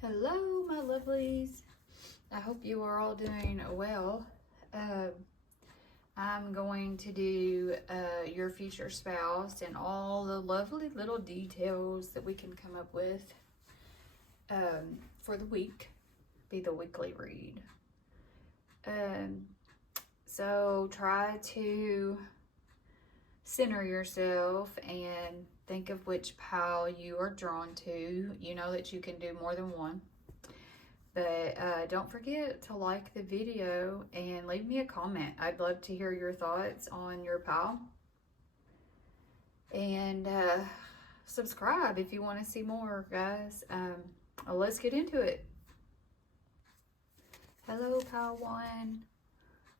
Hello, my lovelies. I hope you are all doing well. I'm going to do your future spouse and all the lovely little details that we can come up with for the week. Be the weekly read. So try to center yourself and think of which pile you are drawn to. You know that you can do more than one. But don't forget to like the video and leave me a comment. I'd love to hear your thoughts on your pile. And subscribe if you want to see more, guys. Let's get into it. Hello, pile one.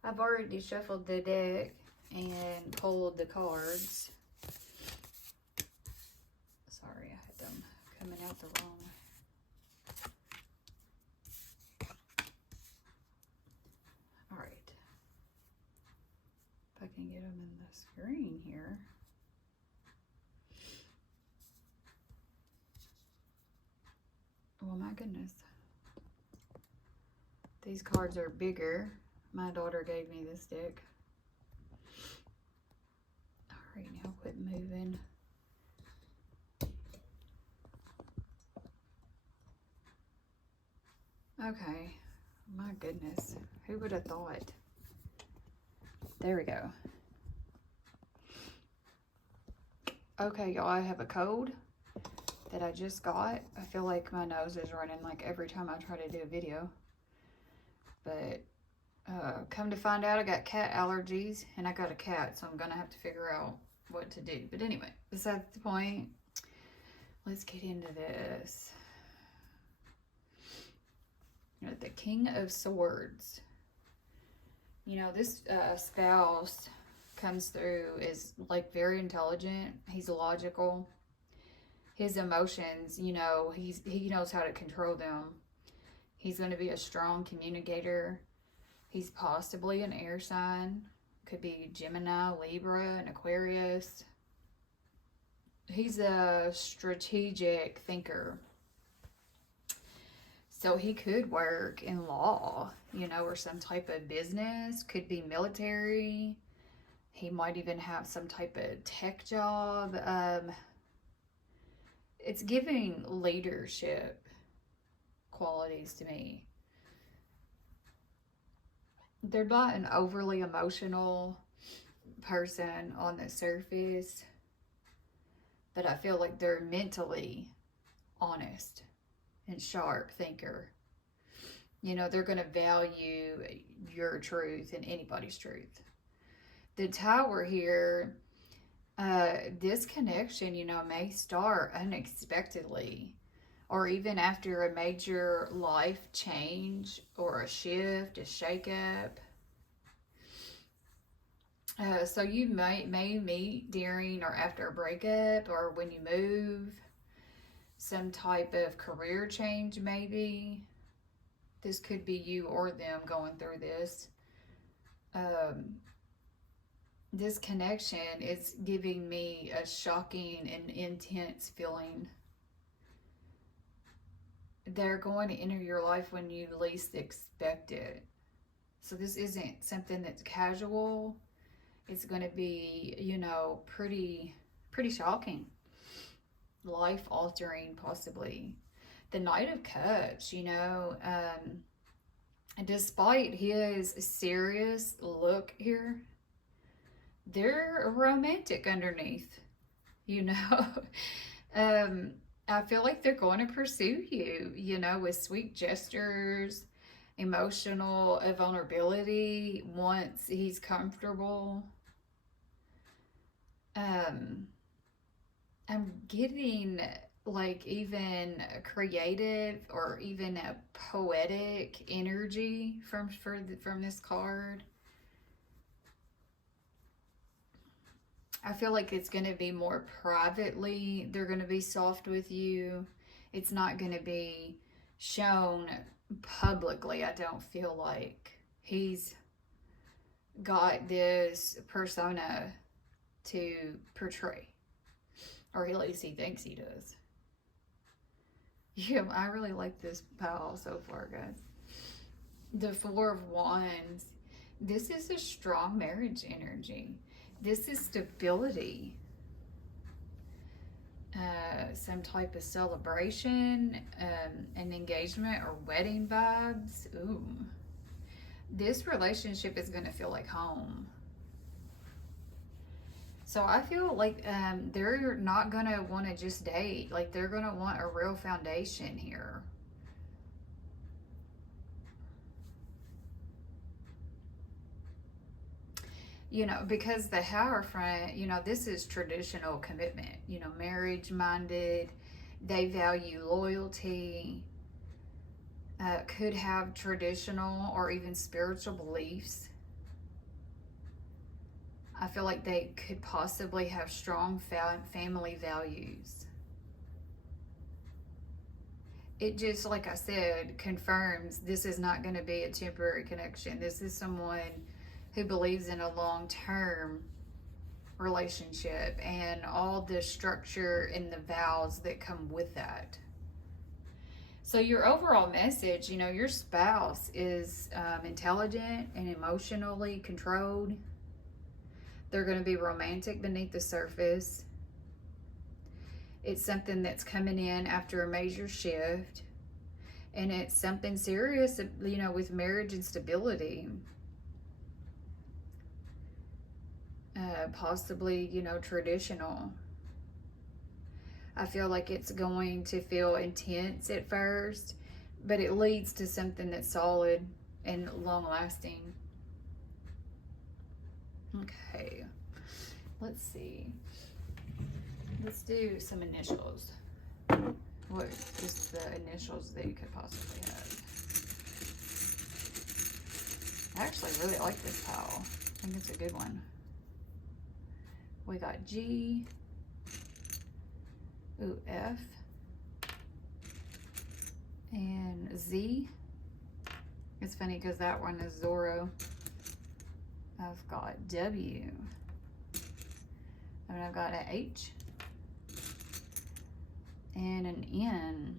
I've already shuffled the deck and pulled the cards. Sorry, I had them coming out the wrong way. All right. If I can get them in the screen here. Oh my goodness. These cards are bigger. My daughter gave me this deck. All right, now quit moving. Okay, my goodness, who would have thought? There we go. Okay, y'all, I have a code that I just got. I feel like my nose is running like every time I try to do a video. But come to find out, I got cat allergies and I got a cat, so I'm gonna have to figure out what to do. But anyway, besides the point, let's get into this. You know, the King of Swords. You know, this spouse comes through is like very intelligent. He's logical. His emotions, you know, he knows how to control them. He's going to be a strong communicator. He's possibly an air sign. Could be Gemini, Libra, and Aquarius. He's a strategic thinker. So he could work in law, you know, or some type of business. Could be military. He might even have some type of tech job. It's giving leadership qualities to me. They're not an overly emotional person on the surface, but I feel like they're mentally honest and sharp thinker. You know, they're going to value your truth and anybody's truth. The Tower here, this connection, you know, may start unexpectedly or even after a major life change or a shift, a shakeup. So you may meet during or after a breakup or when you move. Some type of career change, maybe. This could be you or them going through this. This connection is giving me a shocking and intense feeling. They're going to enter your life when you least expect it. So this isn't something that's casual. It's going to be, you know, pretty shocking. Life-altering, possibly. The Knight of Cups, you know, despite his serious look here, they're romantic underneath, you know. I feel like they're going to pursue you, you know, with sweet gestures, emotional vulnerability once he's comfortable. I'm getting like even creative or even a poetic energy from this card. I feel like it's going to be more privately. They're going to be soft with you. It's not going to be shown publicly. I don't feel like he's got this persona to portray. Or at least he thinks he does. Yeah, I really like this pile so far, guys. The Four of Wands. This is a strong marriage energy. This is stability. Some type of celebration, an engagement or wedding vibes. Ooh. This relationship is going to feel like home. So I feel like they're not going to want to just date. Like they're going to want a real foundation here. You know, because the Hierophant, you know, this is traditional commitment, you know, marriage minded. They value loyalty, could have traditional or even spiritual beliefs. I feel like they could possibly have strong family values. It just, like I said, confirms this is not going to be a temporary connection. This is someone who believes in a long-term relationship and all the structure and the vows that come with that. So your overall message, you know, your spouse is intelligent and emotionally controlled. They're going to be romantic beneath the surface. It's something that's coming in after a major shift. And it's something serious, you know, with marriage and stability. Possibly, you know, traditional. I feel like it's going to feel intense at first, but it leads to something that's solid and long lasting. Okay, let's see. Let's do some initials. What is the initials that you could possibly have? I actually really like this pile. I think it's a good one. We got G, ooh, F, and Z. It's funny because that one is Zorro. I've got W, and I've got an H, and an N.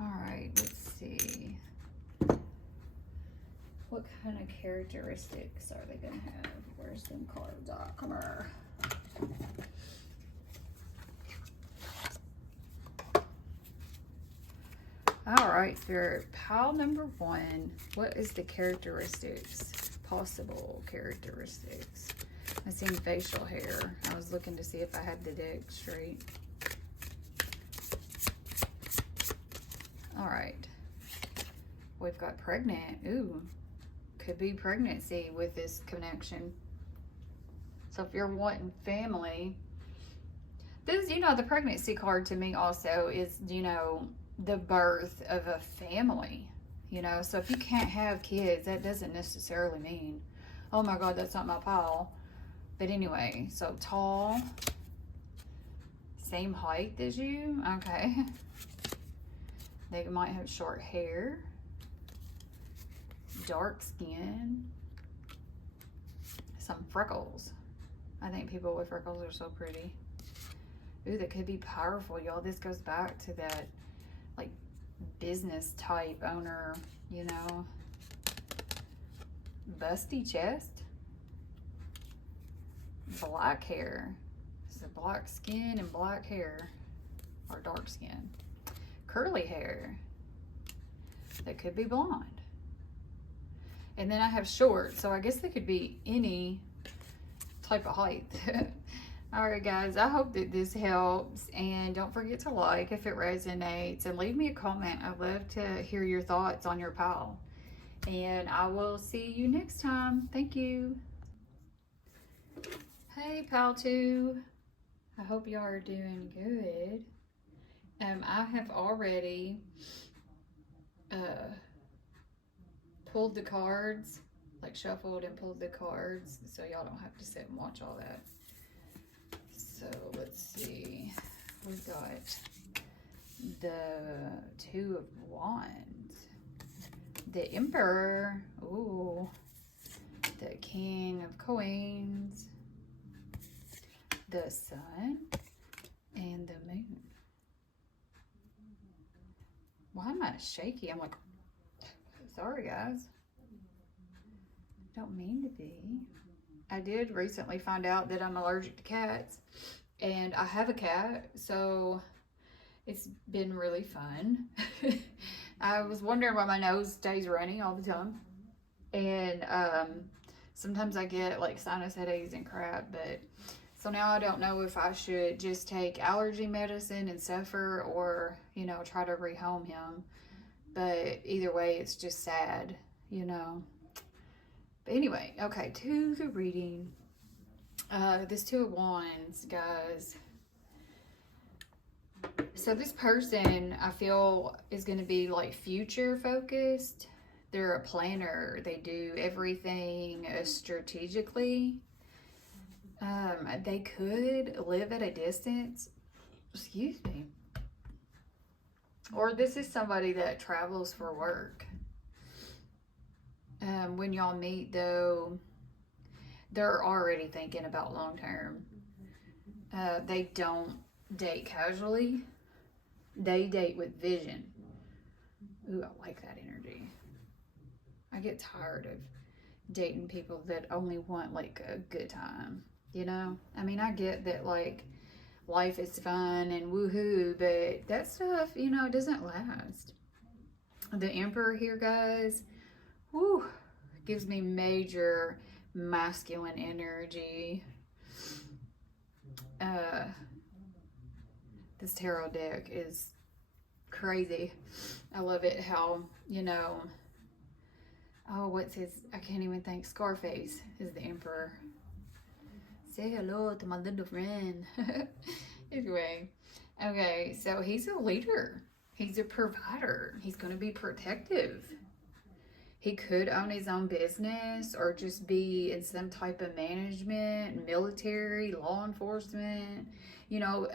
All right, let's see. What kind of characteristics are they gonna have? Where's them cards? Ah, come here. All right, for pile number one, what is the characteristics? Possible characteristics. I seen facial hair. I was looking to see if I had the deck straight. All right. We've got pregnant. Ooh. Could be pregnancy with this connection. So if you're wanting family, this, you know, the pregnancy card to me also is, you know, the birth of a family, you know. So if you can't have kids, that doesn't necessarily mean, oh my God, that's not my pile. But anyway, so tall, same height as you, okay. They might have short hair, dark skin, some freckles. I think people with freckles are so pretty. Ooh, that could be powerful, y'all. This goes back to that, like, business type owner, you know. Busty chest. Black hair. So black skin and black hair, or dark skin. Curly hair. That could be blonde. And then I have short, so I guess they could be any type of height. All right, guys, I hope that this helps. And don't forget to like if it resonates. And leave me a comment. I'd love to hear your thoughts on your pile. And I will see you next time. Thank you. Hey, pile 2. I hope y'all are doing good. I have already pulled the cards, like shuffled and pulled the cards, so y'all don't have to sit and watch all that. So let's see, we've got the Two of Wands, the Emperor, ooh, the King of Coins, the Sun, and the Moon. Why am I shaky? I'm like, sorry guys. Don't mean to be. I did recently find out that I'm allergic to cats, and I have a cat, so it's been really fun. I was wondering why my nose stays running all the time, and sometimes I get like sinus headaches and crap, but so now I don't know if I should just take allergy medicine and suffer, or, you know, try to rehome him. But either way, it's just sad, you know. But anyway, okay, to the reading. This Two of Wands, guys. So this person, I feel, is going to be like future focused. They're a planner. They do everything strategically. They could live at a distance. Excuse me. Or this is somebody that travels for work. When y'all meet, though, they're already thinking about long term. They don't date casually. They date with vision. Ooh, I like that energy. I get tired of dating people that only want like a good time, you know? I mean, I get that like life is fun and woohoo, but that stuff, you know, doesn't last. The Emperor here, guys, whoo, gives me major masculine energy. This tarot deck is crazy. I love it how, you know, oh, what's his, I can't even think, Scarface is the Emperor. Say hello to my little friend. Anyway, okay, so he's a leader. He's a provider. He's going to be protective. He could own his own business or just be in some type of management, military, law enforcement, you know,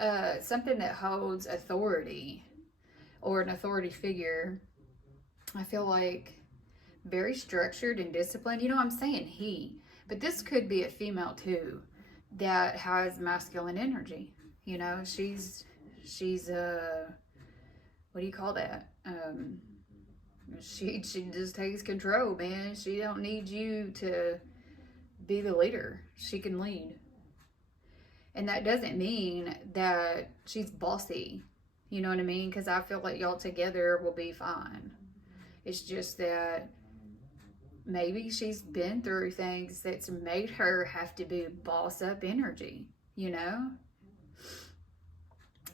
something that holds authority or an authority figure. I feel like very structured and disciplined. You know, I'm saying he, but this could be a female too that has masculine energy. You know, she's what do you call that? She just takes control, man. She don't need you to be the leader. She can lead. And that doesn't mean that she's bossy. You know what I mean? Because I feel like y'all together will be fine. It's just that maybe she's been through things that's made her have to be boss up energy, you know?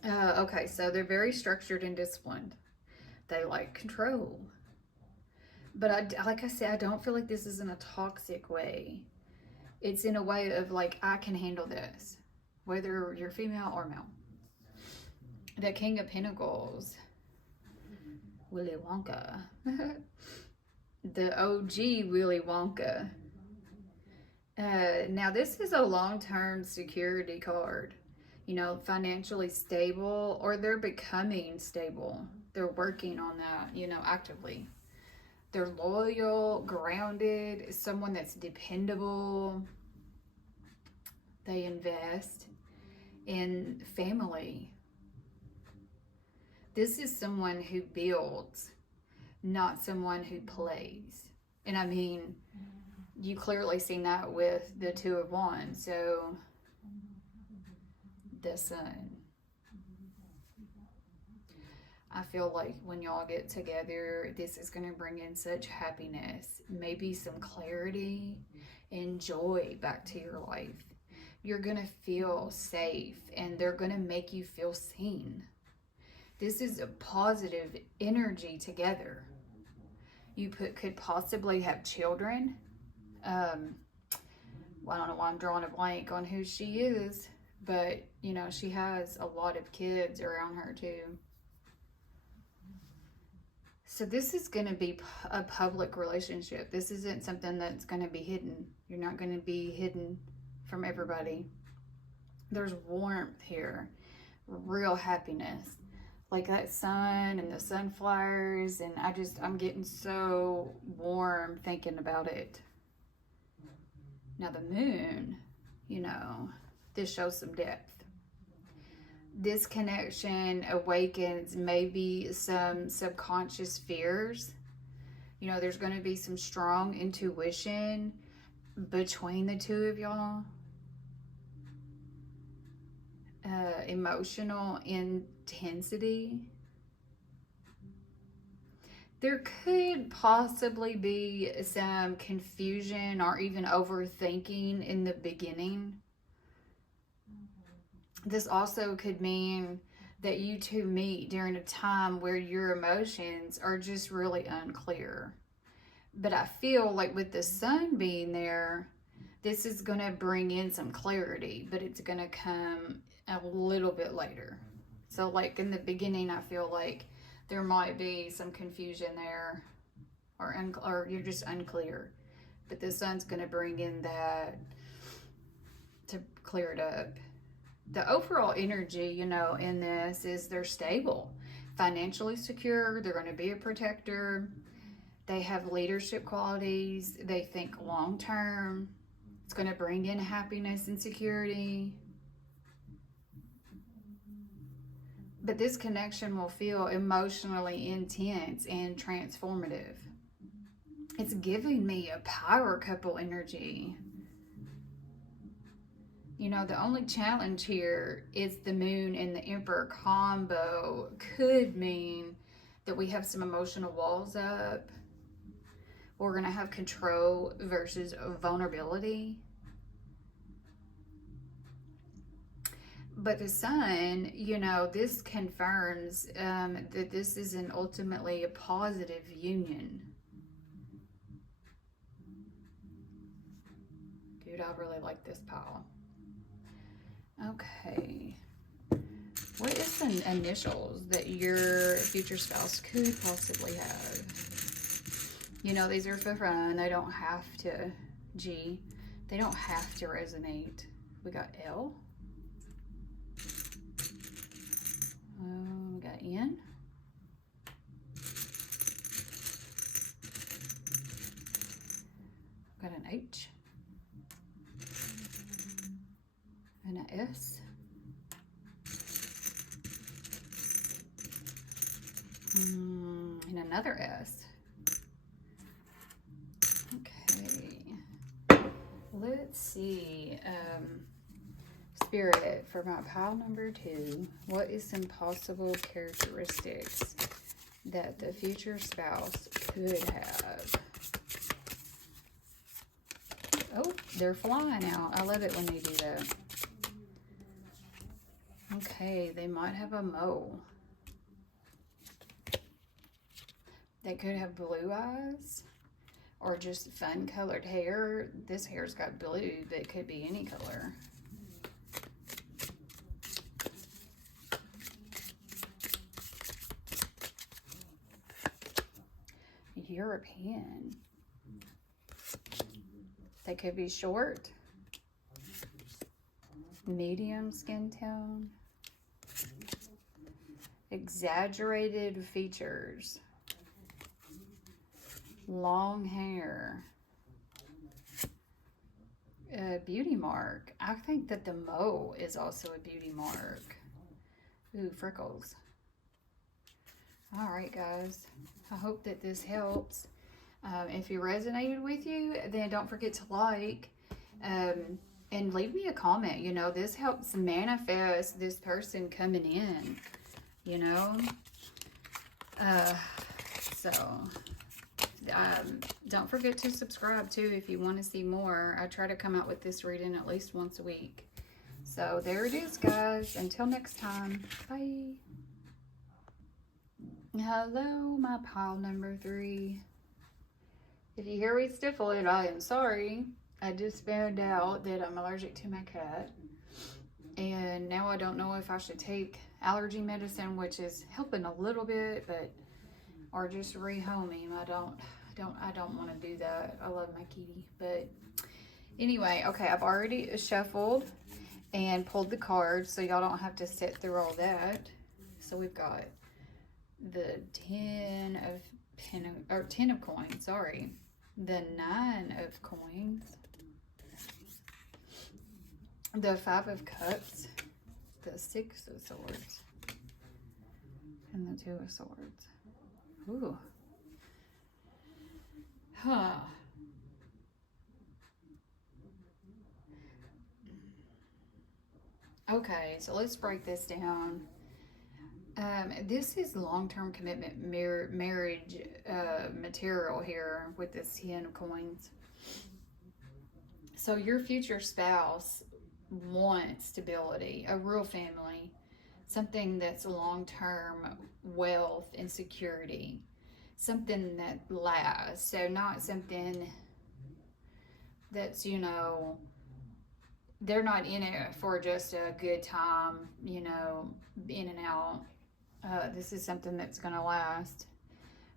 Okay, so they're very structured and disciplined. They like control. But like I said, I don't feel like this is in a toxic way. It's in a way of like, I can handle this, whether you're female or male. The King of Pentacles, Willy Wonka. The OG Willy Wonka. Now this is a long-term security card. You know, financially stable, or they're becoming stable. They're working on that, you know, actively. They're loyal, grounded, someone that's dependable. They invest in family. This is someone who builds, not someone who plays. And I mean, you clearly seen that with the Two of Wands. So, the Sun. I feel like when y'all get together, this is going to bring in such happiness, maybe some clarity and joy back to your life. You're going to feel safe, and they're going to make you feel seen. This is a positive energy together. You could possibly have children. Well, I don't know why I'm drawing a blank on who she is, but, you know, she has a lot of kids around her too. So this is going to be a public relationship. This isn't something that's going to be hidden. You're not going to be hidden from everybody. There's warmth here, real happiness. Like that sun and the sunflowers, and I'm getting so warm thinking about it. Now the moon, you know, this shows some depth. this connection awakens maybe some subconscious fears. You know, there's going to be some strong intuition between the two of y'all. Emotional intensity. There could possibly be some confusion or even overthinking in the beginning. This also could mean that you two meet during a time where your emotions are just really unclear. But I feel like with the sun being there, this is going to bring in some clarity, but it's going to come a little bit later. So like in the beginning, I feel like there might be some confusion there, or you're just unclear. But the sun's going to bring in that to clear it up. The overall energy, you know, in this is they're stable, financially secure, they're going to be a protector, they have leadership qualities, they think long term, it's going to bring in happiness and security. But this connection will feel emotionally intense and transformative. It's giving me a power couple energy. You know, the only challenge here is the moon and the emperor combo could mean that we have some emotional walls up. We're going to have control versus vulnerability. But the sun, you know, this confirms that this is ultimately a positive union. Dude, I really like this pile. Okay. What is the initials that your future spouse could possibly have? You know, these are for fun. They don't have to, G. They don't have to resonate. We got L. We got N. Got an H. And an S. And another S. Okay. Let's see. Spirit, for my pile number 2, what is some possible characteristics that the future spouse could have? Oh, they're flying out. I love it when they do that. Okay, they might have a mole. They could have blue eyes or just fun colored hair. This hair's got blue, but it could be any color. European. They could be short, medium skin tone, exaggerated features, long hair, a beauty mark. I think that the mole is also a beauty mark. Ooh, freckles. All right, guys. I hope that this helps. If it resonated with you, then don't forget to like and leave me a comment. You know, this helps manifest this person coming in, you know. So don't forget to subscribe too if you want to see more. I try to come out with this reading at least once a week. So there it is, guys. Until next time. Bye. Hello, my pile number 3. If you hear me stifling, I am sorry. I just found out that I'm allergic to my cat. And now I don't know if I should take allergy medicine, which is helping a little bit, but or just rehome him. I don't want to do that. I love my kitty. But anyway, okay, I've already shuffled and pulled the cards, so y'all don't have to sit through all that. So we've got the 10 of coins, sorry. The 9 of coins. The 5 of cups. the Six of Swords and the Two of Swords. Ooh. Huh. Okay, so let's break this down. This is long-term commitment, marriage material here with this 10 of coins. So your future spouse wants stability, a real family, something that's long-term wealth and security, something that lasts. So not something that's, you know, they're not in it for just a good time, you know, in and out. This is something that's going to last.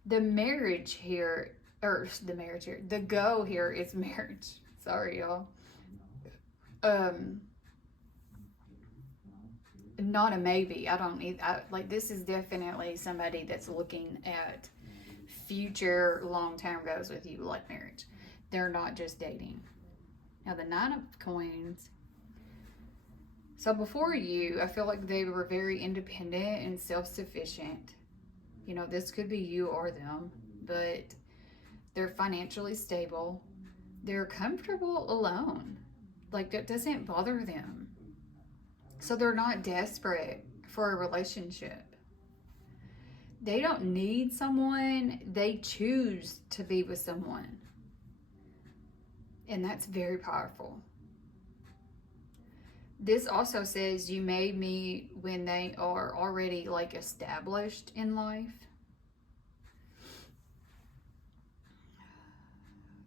The marriage here, the go here is marriage. Sorry, y'all. Not a maybe. I don't need, like, this is definitely somebody that's looking at future long-term goals with you, like marriage. They're not just dating. Now, the Nine of Coins. So before you, I feel like they were very independent and self-sufficient. You know, this could be you or them, but they're financially stable. They're comfortable alone. Like, that doesn't bother them. So they're not desperate for a relationship. They don't need someone. They choose to be with someone. And that's very powerful. This also says you may meet when they are already like established in life.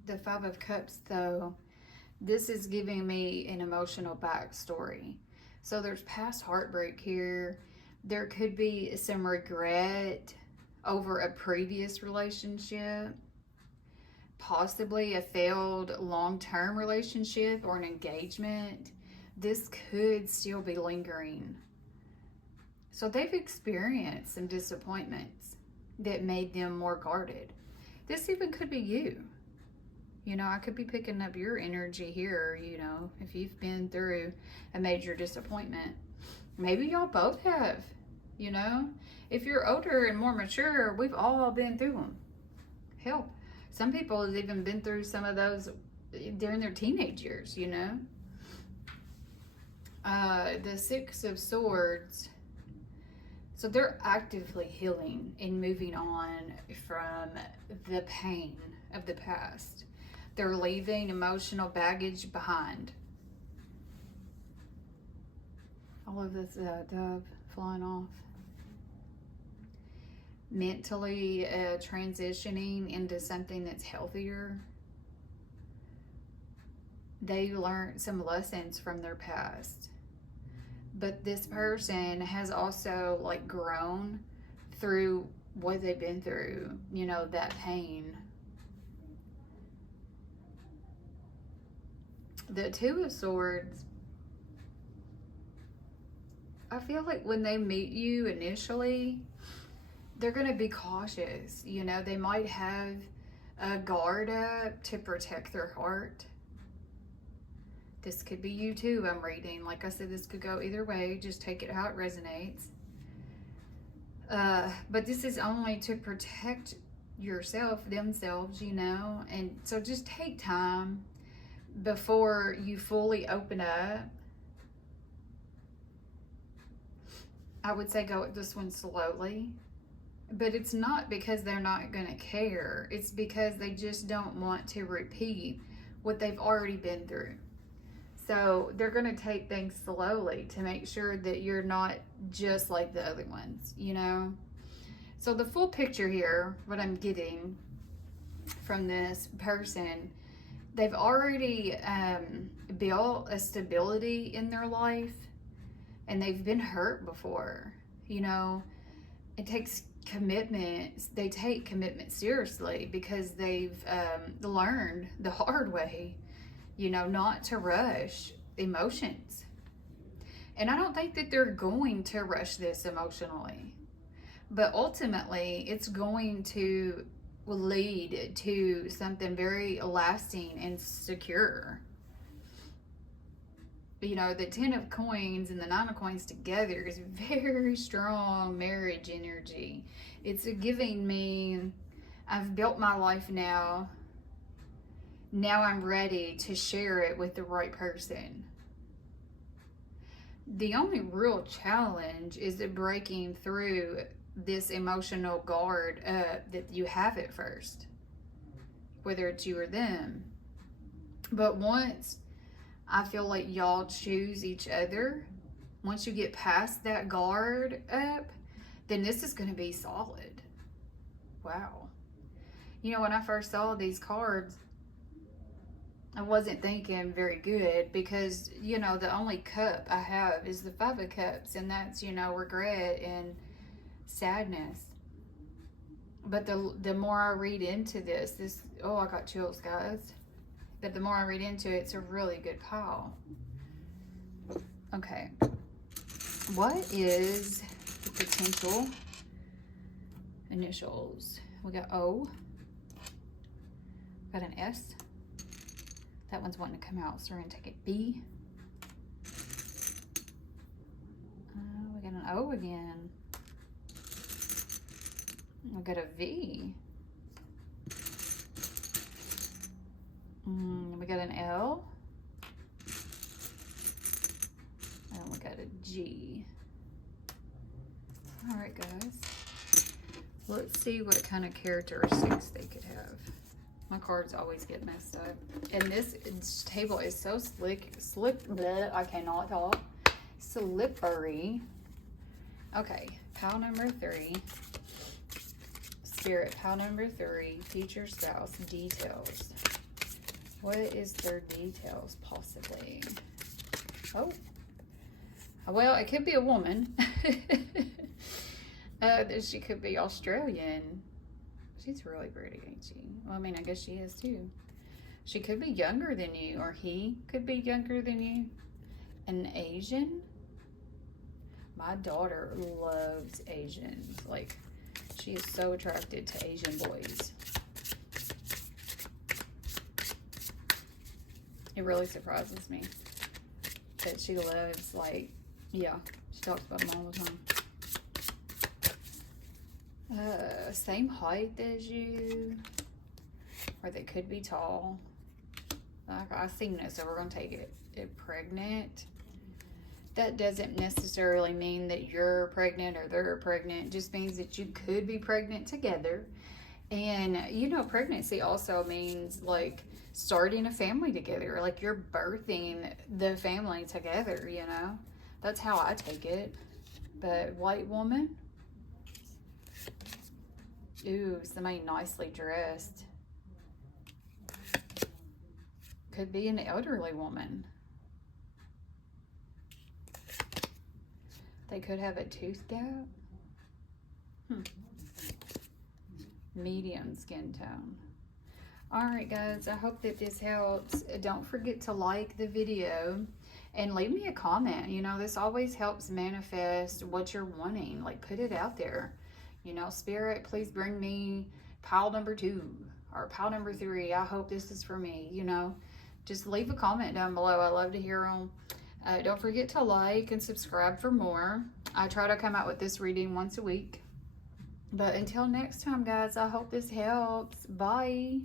The Five of Cups, though, this is giving me an emotional backstory. So there's past heartbreak here. There could be some regret over a previous relationship, possibly a failed long-term relationship or an engagement. This could still be lingering. So they've experienced some disappointments that made them more guarded. This even could be you. You know, I could be picking up your energy here, you know, if you've been through a major disappointment. Maybe y'all both have, you know. If you're older and more mature, we've all been through them. Hell, some people have even been through some of those during their teenage years, you know. The Six of Swords. So they're actively healing and moving on from the pain of the past. They're leaving emotional baggage behind. All of this dove flying off. Mentally transitioning into something that's healthier. They learned some lessons from their past. But this person has also like grown through what they've been through, you know, that pain. The Two of Swords, I feel like when they meet you initially, they're going to be cautious. You know, they might have a guard up to protect their heart. This could be you too, I'm reading. Like I said, this could go either way. Just take it how it resonates. But this is only to protect themselves, you know. And so just take time before you fully open up. I would say go with this one slowly. But it's not because they're not going to care. It's because they just don't want to repeat what they've already been through. So they're going to take things slowly to make sure that you're not just like the other ones, you know? So the full picture here, what I'm getting from this person, they've already built a stability in their life, and they've been hurt before, you know? It takes commitment. They take commitment seriously because they've learned the hard way, you know, not to rush emotions. And I don't think that they're going to rush this emotionally. But ultimately, it's going to lead to something very lasting and secure. you know, the 10 of coins and the 9 of coins together is very strong marriage energy. It's giving me, I've built my life now. Now I'm ready to share it with the right person. The only real challenge is breaking through this emotional guard that you have at first, whether it's you or them. But once I feel like y'all choose each other, once you get past that guard up, then this is going to be solid. Wow. You know, when I first saw these cards, I wasn't thinking very good because, you know, the only cup I have is the 5 of Cups, and that's, you know, regret and sadness. But the more I read into this, oh, I got chills, guys. But the more I read into it, it's a really good pile. Okay. What is the potential initials? We got O. Got an S. That one's wanting to come out, so we're going to take it B. We got an O again. We got a V. We got an L. And we got a G. All right, guys. Let's see what kind of characteristics they could have. My cards always get messed up. And this table is so bleh, I cannot talk. Slippery. Okay, pile number 3. Spirit, pile number 3. Future spouse, details. What is their details, possibly? Oh. Well, it could be a woman. She could be Australian. She's really pretty, ain't she? Well, I mean, I guess she is too. She could be younger than you, or he could be younger than you. An Asian? My daughter loves Asians. Like, she is so attracted to Asian boys. It really surprises me that she loves, like, yeah, she talks about them all the time. Same height as you, or they could be tall. I've seen it, so we're gonna take it. Pregnant. That doesn't necessarily mean that you're pregnant or they're pregnant. It just means that you could be pregnant together. And you know, pregnancy also means like starting a family together, like you're birthing the family together, you know. That's how I take it. But white woman. Ooh, somebody nicely dressed. Could be an elderly woman. They could have a tooth gap. Medium skin tone. Alright guys, I hope that this helps. Don't forget to like the video and leave me a comment. You know, this always helps manifest what you're wanting. Like, put it out there. You know, Spirit, please bring me pile number 2 or pile number 3. I hope this is for me. You know, just leave a comment down below. I love to hear them. Don't forget to like and subscribe for more. I try to come out with this reading once a week. But until next time, guys, I hope this helps. Bye.